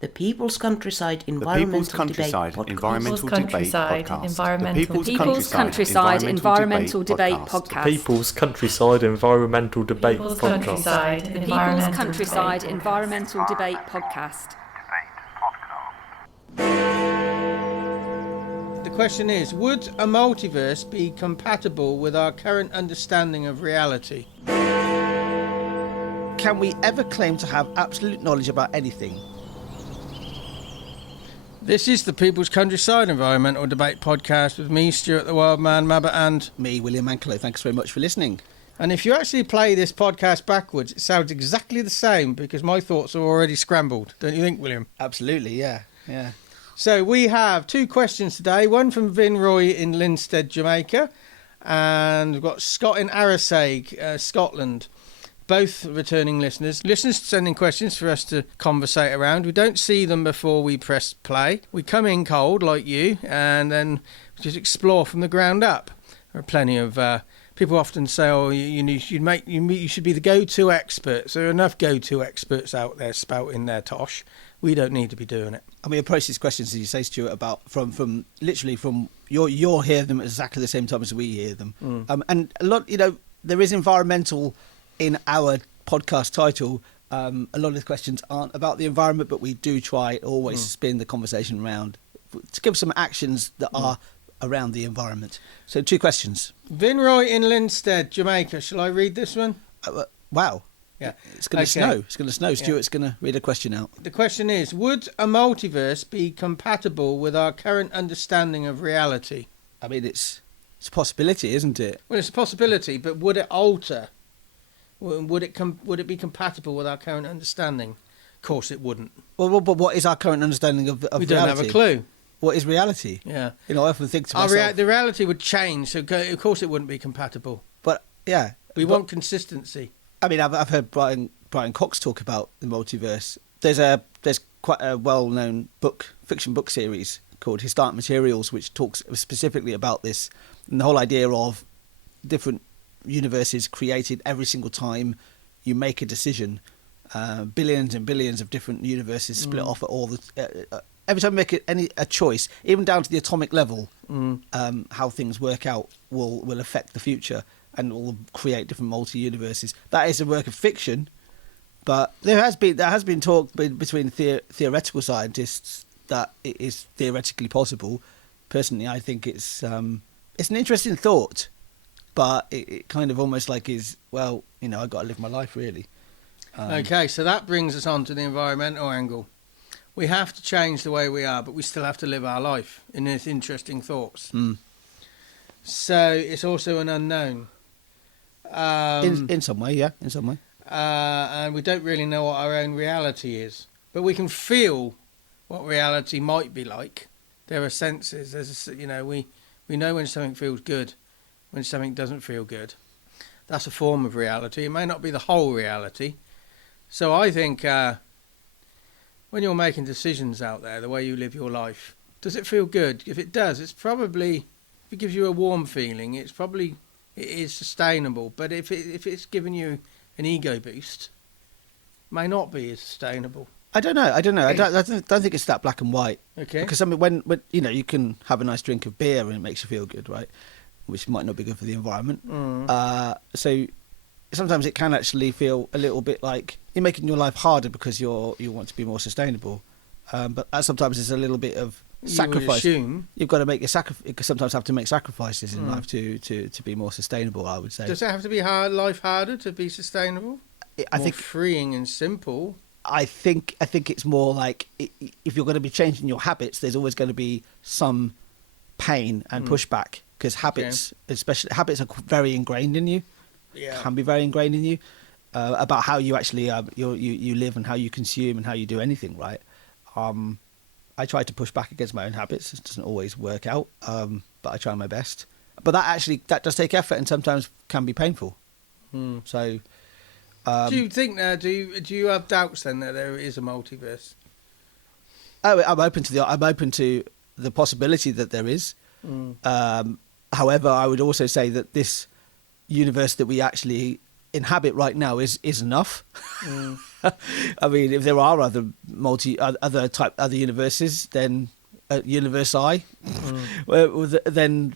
The People's Countryside Environmental Debate Podcast. The People's Countryside Environmental Debate Podcast. The People's Countryside Environmental Debate Podcast. The People's Countryside Environmental Debate Podcast. The question is, would a multiverse be compatible with our current understanding of reality? Can we ever claim to have absolute knowledge about anything? This is the People's Countryside Environmental Debate Podcast with me, Stuart the Wild Man Mabber, and me, William Ankelo. Thanks very much for listening. And if you actually play this podcast backwards, it sounds exactly the same because my thoughts are already scrambled. Don't you think, William? Absolutely, yeah. So we have two questions today, one from Vinroy in Linstead, Jamaica, and we've got Scott in Arisaig, Scotland. Both returning listeners sending questions for us to conversate around. We don't see them before we press play. We come in cold like you, and then just explore from the ground up. There are plenty of people often say, "Oh, you should be the go-to experts." There are enough go-to experts out there spouting their tosh. We don't need to be doing it. And we approach these questions, as you say, Stuart, about from you'll hear them at exactly the same time as we hear them. And a lot, there is environmental in our podcast title. A lot of the questions aren't about the environment, but we do try always to spin the conversation around to give some actions that are around the environment. So 2 questions. Vinroy in Linstead, Jamaica. Shall I read this one? Wow. Yeah. It's going to snow. It's going to snow. Stuart's going to read a question out. The question is, would a multiverse be compatible with our current understanding of reality? I mean, it's a possibility, isn't it? Well, it's a possibility, but would it alter? Would it be compatible with our current understanding? Of course it wouldn't. Well, but what is our current understanding of reality? We don't have a clue. What is reality? Yeah. I often think to myself... the reality would change, so of course it wouldn't be compatible. But, yeah. We want consistency. I mean, I've heard Brian Cox talk about the multiverse. There's quite a well-known fiction book series called Historic Materials, which talks specifically about this, and the whole idea of different universes created every single time you make a decision. Billions and billions of different universes split off at all the... every time you make a choice, even down to the atomic level, how things work out will affect the future and will create different multi-universes. That is a work of fiction, but there has been talk between theoretical scientists that it is theoretically possible. Personally, I think it's an interesting thought, but it kind of almost like is, well, I've got to live my life, really. Okay, so that brings us on to the environmental angle. We have to change the way we are, but we still have to live our life in these interesting thoughts. So it's also an unknown. In some way, yeah, in some way. And we don't really know what our own reality is. But we can feel what reality might be like. There are senses. We know when something feels good, when something doesn't feel good. That's a form of reality. It may not be the whole reality. So I think when you're making decisions out there, the way you live your life, does it feel good? If it does, if it gives you a warm feeling, it is sustainable. But if it's giving you an ego boost, it may not be as sustainable. I don't know. I don't think it's that black and white. Okay. Because when you can have a nice drink of beer and it makes you feel good, right? Which might not be good for the environment. So sometimes it can actually feel a little bit like you're making your life harder because you want to be more sustainable. But sometimes it's a little bit of sacrifice. You've got to make sometimes have to make sacrifices in life to be more sustainable, I would say. Does it have to be life harder to be sustainable? I think freeing and simple. I think it's more like if you're going to be changing your habits, there's always going to be some pain and pushback, because especially habits are very ingrained in you. Yeah. Can be very ingrained in you about how you actually you live and how you consume and how you do anything, right? I try to push back against my own habits. It doesn't always work out, but I try my best. But that does take effort and sometimes can be painful. So, do you think do you have doubts then that there is a multiverse? I'm open to the possibility that there is. However, I would also say that this universe that we actually inhabit right now is enough. I mean, if there are other universes, then universe I, well, then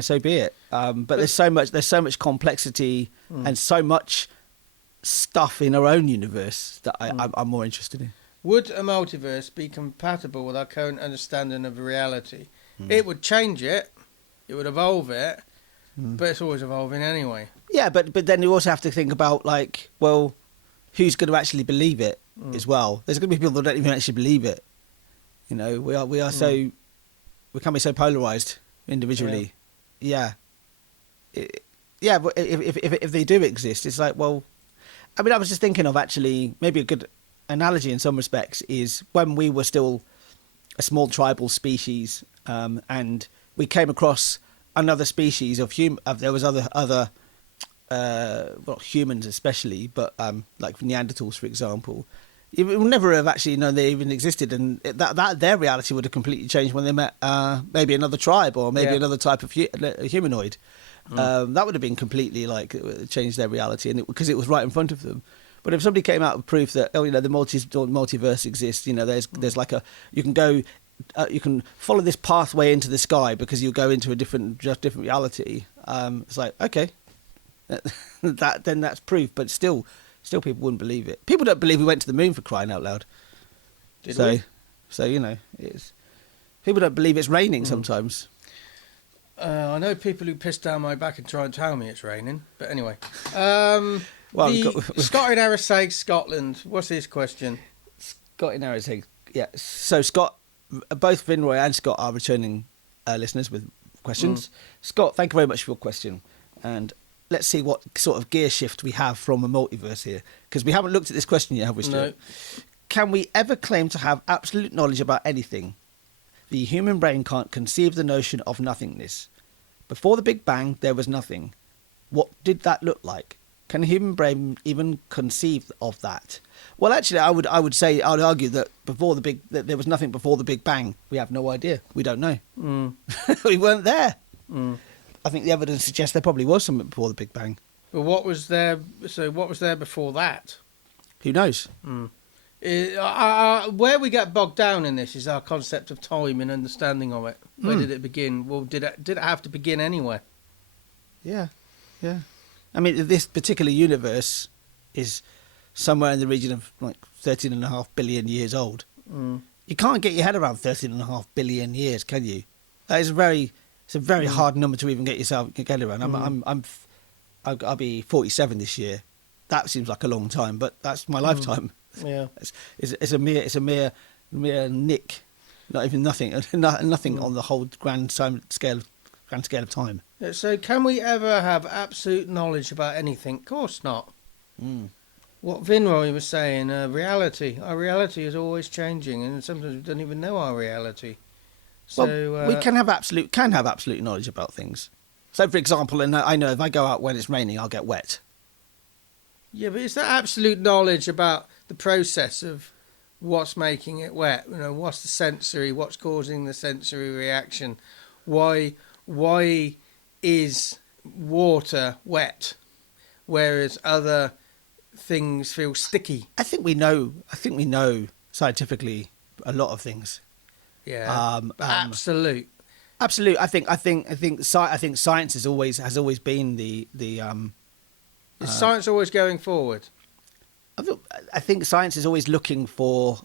so be it. But there's so much complexity and so much stuff in our own universe that I'm more interested in. Would a multiverse be compatible with our current understanding of reality? It would change it, it would evolve it, but it's always evolving anyway. Yeah, but then you also have to think about, like, well, who's going to actually believe it as well? There's going to be people that don't even actually believe it. You know, we can be so polarized individually. Yeah. But if they do exist, it's like, well, I mean, I was just thinking of actually maybe a good analogy in some respects is when we were still a small tribal species, and we came across another species of there was other humans especially, but like Neanderthals, for example. You would never have actually known they even existed, and that their reality would have completely changed when they met maybe another tribe or maybe another type of humanoid. That would have been completely changed their reality, and because it was right in front of them. But if somebody came out with proof that the multiverse exists, there's like you can go, you can follow this pathway into the sky because you'll go into a different reality. It's like, okay, then that's proof, but still people wouldn't believe it. People don't believe we went to the moon, for crying out loud. Did we? So it's people don't believe it's raining sometimes. I know people who piss down my back and try and tell me it's raining, but anyway. Scott in Arisaig, Scotland. What's his question? Scott in Arisaig, yeah. So Scott, both Vinroy and Scott are returning listeners with questions. Scott, thank you very much for your question, and let's see what sort of gear shift we have from a multiverse here, because we haven't looked at this question yet, have we, Stuart? No. Can we ever claim to have absolute knowledge about anything? The human brain can't conceive the notion of nothingness. Before the Big Bang, there was nothing. What did that look like? Can the human brain even conceive of that? Well, actually, I would argue that that there was nothing before the Big Bang. We have no idea. We don't know. We weren't there. I think the evidence suggests there probably was something before the Big Bang. But what was there? So what was there before that? Who knows? Where we get bogged down in this is our concept of time and understanding of it. Where did it begin? Well, did it have to begin anywhere? Yeah. I mean, this particular universe is somewhere in the region of 13.5 billion years old. You can't get your head around 13.5 billion years, can you? It's a very hard number to even get around. I'll be 47 this year. That seems like a long time, but that's my lifetime. Yeah, it's a mere nick, not even nothing on the whole grand scale of time. So, can we ever have absolute knowledge about anything? Of course not. What Vinroy was saying, our reality is always changing, and sometimes we don't even know our reality. So we can have absolute knowledge about things. So, for example, and I know if I go out when it's raining, I'll get wet. Yeah, but it's that absolute knowledge about the process of what's making it wet. What's the sensory? What's causing the sensory reaction? Why is water wet, whereas other things feel sticky? I think we know scientifically a lot of things. Yeah, absolute. I think science has always been the. Is science always going forward? I think science is always looking for.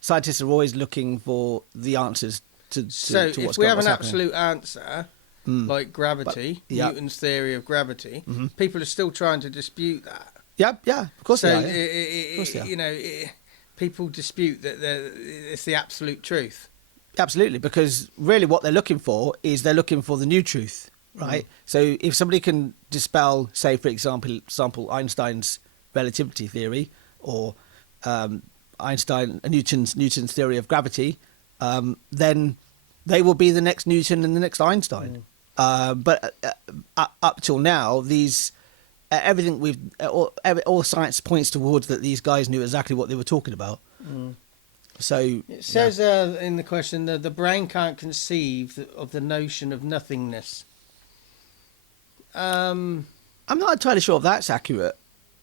Scientists are always looking for the answers to what's happening. So if we have an absolute answer, like gravity, Newton's theory of gravity, people are still trying to dispute that. Yeah, of course they are. People dispute that it's the absolute truth. Absolutely, because really what they're looking for is the new truth, right? So if somebody can dispel, say, for example, Einstein's relativity theory or Newton's theory of gravity, then they will be the next Newton and the next Einstein. But up till now, all science points towards that these guys knew exactly what they were talking about. So it says in the question that the brain can't conceive of the notion of nothingness. I I'm not entirely sure if that's accurate,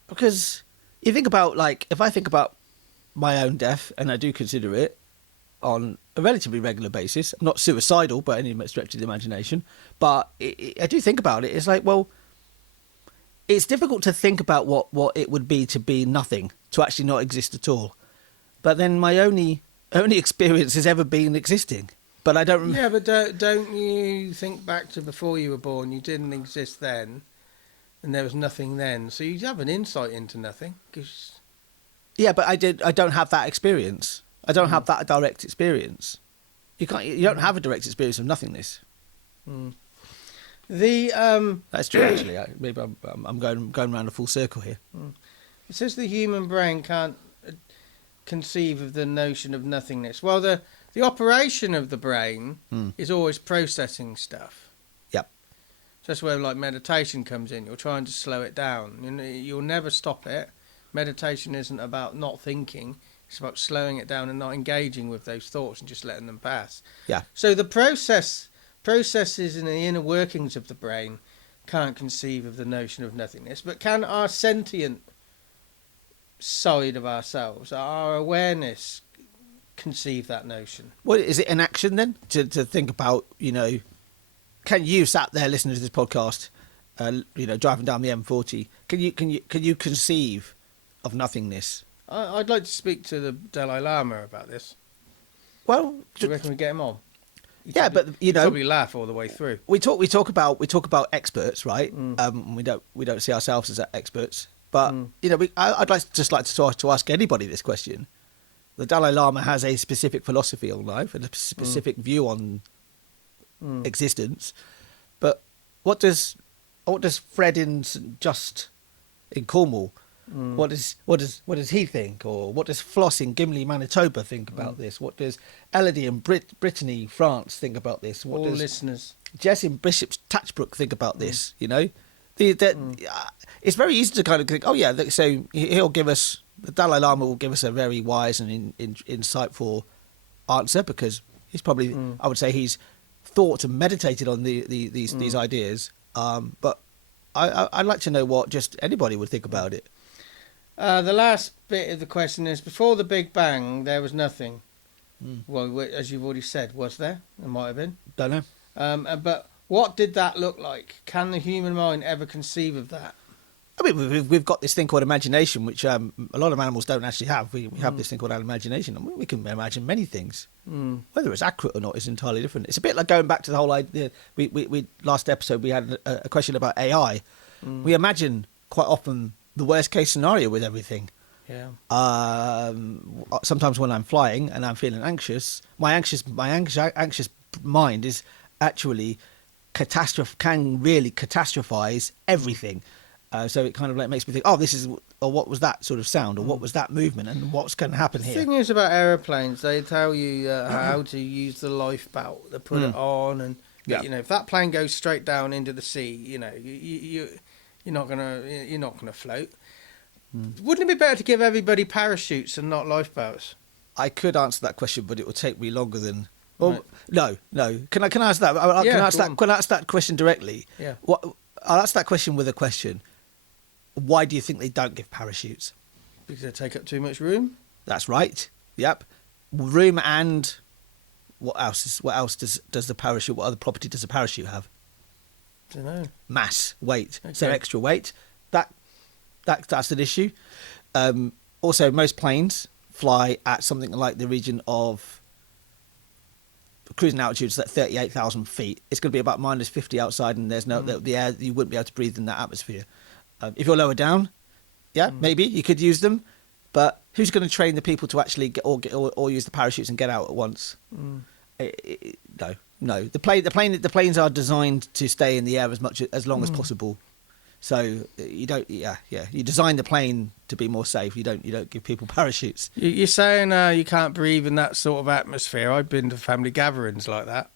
because you think about, like, if I think about my own death, and I do consider it on a relatively regular basis, I'm not suicidal by any stretch of the imagination, but I do think about it. It's like, well, it's difficult to think about what it would be to be nothing, to actually not exist at all. But then my only experience has ever been existing. But I don't. Yeah, but don't you think back to before you were born? You didn't exist then, and there was nothing then. So you'd have an insight into nothing. 'Cause... Yeah, but I don't have that experience. I don't have that direct experience. You don't have a direct experience of nothingness. Mm. That's true. Actually, maybe I'm going around a full circle here. It says the human brain can't conceive of the notion of nothingness. Well, the operation of the brain is always processing stuff. Yep. So that's where like meditation comes in. You're trying to slow it down. You'll never stop it. Meditation isn't about not thinking. It's about slowing it down and not engaging with those thoughts and just letting them pass. Yeah. So the processes in the inner workings of the brain can't conceive of the notion of nothingness, but can our sentient side of ourselves, our awareness, conceive that notion? Well, is it an action then to think about? Can you sat there listening to this podcast, driving down the M40? Can you conceive of nothingness? I'd like to speak to the Dalai Lama about this. Well, do you reckon we get him on? Yeah, but He'd probably laugh all the way through. We talk about experts, right? We don't see ourselves as experts, but I'd like to ask anybody this question. The Dalai Lama has a specific philosophy on life and a specific view on existence, but what does Fred in Cornwall? What does he think, or what does Floss in Gimli, Manitoba think about this? What does Elodie in Brittany, France think about this? What does listeners Jess in Bishop's Tatchbrook think about this? It's very easy to kind of think, oh yeah, so he'll give us, the Dalai Lama will give us a very wise and insightful answer, because he's probably, I would say, he's thought and meditated on these ideas. But I'd like to know what just anybody would think about it. The last bit of the question is, before the Big Bang, there was nothing. Well, as you've already said, was there? There might have been. Don't know. But what did that look like? Can the human mind ever conceive of that? I mean, we've got this thing called imagination, which a lot of animals don't actually have. We have this thing called imagination, and we can imagine many things. Whether it's accurate or not is entirely different. It's a bit like going back to the whole idea. We last episode we had a question about AI. We imagine quite often the worst case scenario with everything. Yeah. Sometimes when I'm flying and I'm feeling anxious, my anxious mind is actually can really catastrophize everything. So it kind of like makes me think, oh, this is, or what was that sort of sound, or what was that movement, and what's going to happen here? The thing is about aeroplanes, they tell you how to use the life belt. They put it on, and if that plane goes straight down into the sea, you're not gonna float. Wouldn't it be better to give everybody parachutes and not lifebelts? I could answer that question, but it would take me longer than. Well, no. Can I answer that? Can I ask that question directly? Yeah. I'll ask that question with a question. Why do you think they don't give parachutes? Because they take up too much room. That's right. Yep. Room, and what else? What else does the parachute? What other property does the parachute have? Don't know. Mass, weight. Okay. So extra weight. That's an issue. Also, most planes fly at something like the region of cruising altitude is at 38,000 feet. It's going to be about -50 outside, and there's the air, you wouldn't be able to breathe in that atmosphere. If you're lower down, maybe you could use them, but who's going to train the people to actually get or use the parachutes and get out at once? No. The planes are designed to stay in the air as long as possible. So you don't, you design the plane to be more safe. You don't give people parachutes. You're saying you can't breathe in that sort of atmosphere. I've been to family gatherings like that.